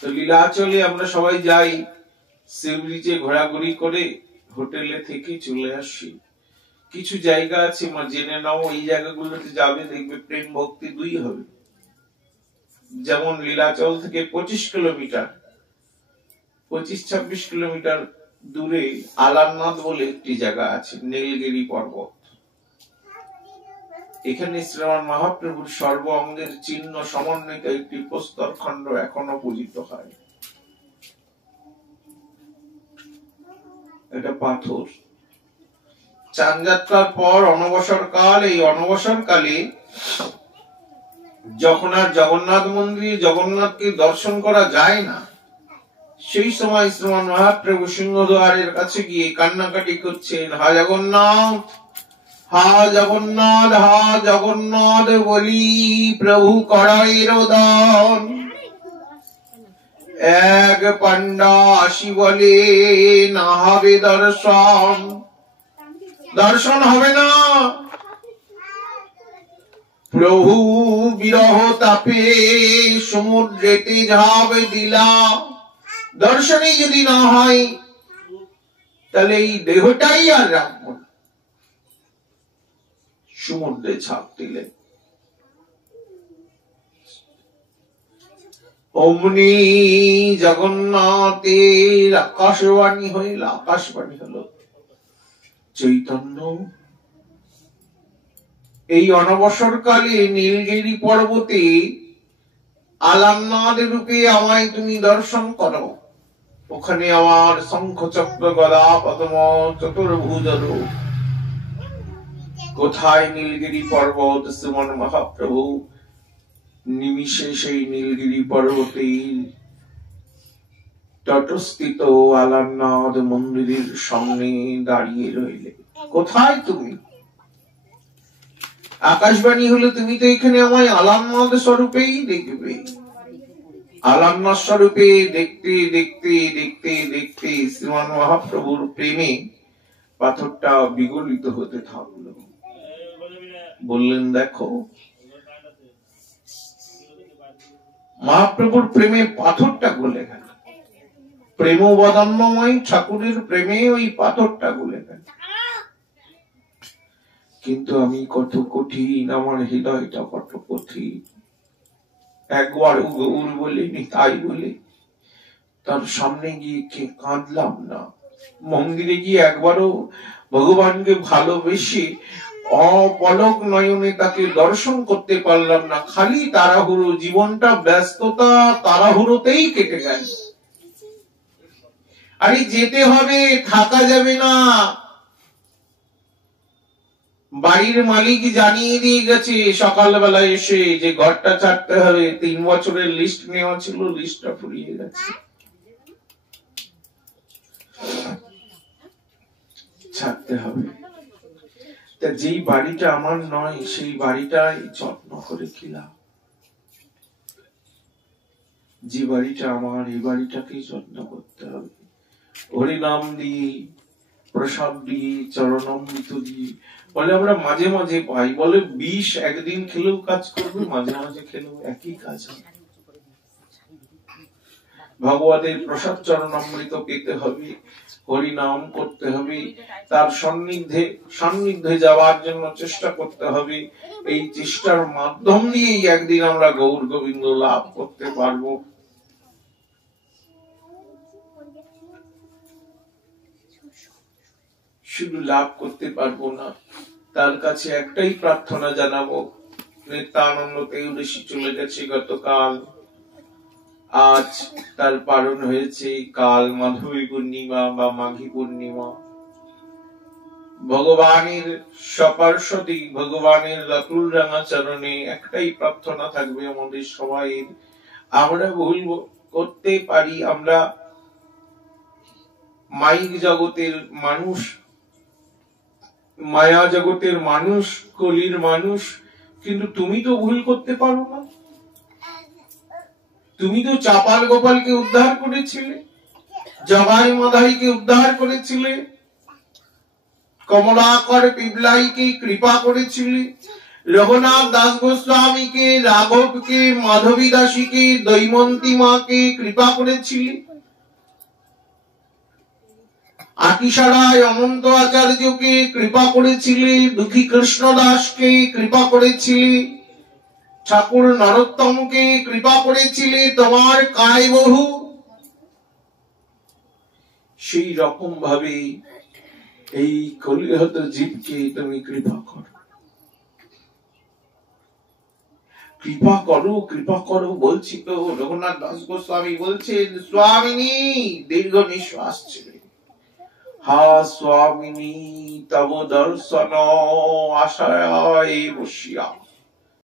তো লীলাচলে আমরা সবাই যাই, সি ব্রিজে ঘোরাঘুরি করে হোটেলে থেকে চলে আসি। কিছু জায়গা আছে জেনে নাও, এই জায়গাগুলোতে যাবে দেখবে প্রেম ভক্তি দুই হবে। যেমন লীলাচল থেকে 25 কিলোমিটার 25-26 কিলোমিটার দূরে আলারনাথ বলে একটি জায়গা আছে, নীলগিরি পর্বত। এখানে শ্রীমান মহাপ্রভুর সর্ব অঙ্গের চিহ্ন সমন্বিত একটি প্রস্তর খণ্ড এখনো পূজিত হয়। এটা পাথর। চান যাত্রার পর অনবসর কাল, এই অনবসর কালে যখন আর জগন্নাথ মন্দিরে জগন্নাথকে দর্শন করা যায় না, সেই সময় শ্রীমান মহাপ্রভু সিংহদ্বারের কাছে গিয়ে কান্নাকাটি করছেন, হা জগন্নাথ, হা জগন্নাথ, হা জগন্নাথ বলি প্রভু করাইর দান। এক পান্ডা আসি বলে না হবে দর্শন, দর্শন হবে না। প্রভু বিরহ তাপে সমুদ্রেতে ঝাঁপ দিলা, দর্শনই যদি না হয় তাহলে এই দেহটাই আর রাখবো না। সমুদ্রে ঝাঁপ দিলেন। অমনি জগন্নাথের আকাশবাণী হইল, আকাশবাণী হলো, চৈতন্য এই অনবসর কালে নীলগিরি পর্বতে আলারনাথ রূপে আমায় তুমি দর্শন করো। ওখানে আমার শঙ্খ চক্র গদা পদ্ম চতুর্ভুজ রূপ। কোথায় নীলগিরি পর্বত? শ্রীমান মহাপ্রভু নিমিষে সেই নীলগিরি পর্বতের তটস্থিত আলারনাথ মন্দিরের সামনে দাঁড়িয়ে রইলে। কোথায় তুমি? আকাশবাণী হলো, তুমি তো এখানে আমায় আলারনাথ স্বরূপেই দেখবে। আলারনাথ স্বরূপে দেখতে দেখতে দেখতে দেখতে শ্রীমান মহাপ্রভুর প্রেমে পাথরটা বিগলিত হতে থাকলো। বললেন, দেখো মহাপ্রভুর প্রেমে পাথরটা গলে গেল। প্রেমবদান্যময় ঠাকুরের প্রেমে ওই পাথরটা গলে গেল। কিন্তু আমি কত কঠিন, আমার হৃদয়টা কত কঠিন। একবার গৌর বলিনি, তাই বলে তার সামনে গিয়ে কাঁদলাম না। মন্দিরে গিয়ে একবারও ভগবানকে ভালোবেসে অপলক নয়নে তাকে দর্শন করতে পারলাম না। খালি তাড়াহুড়ো, জীবনটা ব্যস্ততা তাড়াহুড়োতেই কেটে গেল। আরে যেতে হবে, থাকা যাবে না। বাড়ির মালিক জানিয়ে দিয়ে গেছে সকালবেলা এসে যে ঘরটা ছাড়তে হবে। 3 বছরের লিস্ট নেওয়া ছিল, লিস্টটা ফুরিয়ে গেছে, ছাড়তে হবে। তা যেই বাড়িটা আমার নয় সেই বাড়িটাই যত্ন করে কিলাম। যে বাড়িটা আমার, এই বাড়িটাকেই যত্ন করতে হবে। হরিনাম দিয়ে, প্রসাদ দিয়ে, চরণামৃত দিয়ে। বলে আমরা মাঝে মাঝে পাই, বলে বিষ একদিন খেলেও কাজ করবে, মাঝে মাঝে খেলেও একই কাজ হবে। ভগবানের প্রসাদ চরণামৃত পেতে হবে, হরিনাম করতে হবে, তার সান্নিধ্যে যাওয়ার জন্য চেষ্টা করতে হবে। এই চেষ্টার মাধ্যম দিয়েই একদিন আমরা গৌর গোবিন্দ লাভ করতে পারবো। শুধু লাভ করতে পারবো না, তার কাছে একটাই প্রার্থনা জানাবো। নিত্যানন্দ তেউদেশী চলে গেছে গতকাল, আজ তার পালন হয়েছে। কাল মাধবী পূর্ণিমা বা মাঘী পূর্ণিমা। ভগবানের সপার্শ্বদী, ভগবানের রাতুল রাঙা চরণে একটাই প্রার্থনা থাকবে আমাদের সবাই। আমরা ভুল করতে পারি, আমরা মাইক জগতের মানুষ, মায়া জগতের মানুষ, কলির মানুষ, কিন্তু তুমি তো ভুল করতে পারো না। তুমি তো চাপাল গোপালকে উদ্ধার করেছিলে, জগাই মাধাইকে উদ্ধার করেছিলে, কমলাকর পিবলাইকে কৃপা করেছিলে, रघुनाथ दास गोस्वामी के, राघव के, माधवी दासी के, दयमंती माँ के कृपा करेছিলি। আটিসারায় অনন্ত আচার্যকে কৃপা করেছিলি, দুঃখী কৃষ্ণ দাসকে কৃপা করেছিলি, ঠাকুর নরোত্তমকে কৃপা করেছিলি, তোমার কায় বহু। সেই রকম ভাবে এই কলিহত জীবকে তুমি কৃপা করো, কৃপা করো, কৃপা করো বলছি তো। রঘুনাথ দাস গোস্বামী বলছেন, স্বামিনী দীর্ঘ নিঃশ্বাস ছেড়ে, হা স্বামিনী তব দর্শন আশায় বসিয়া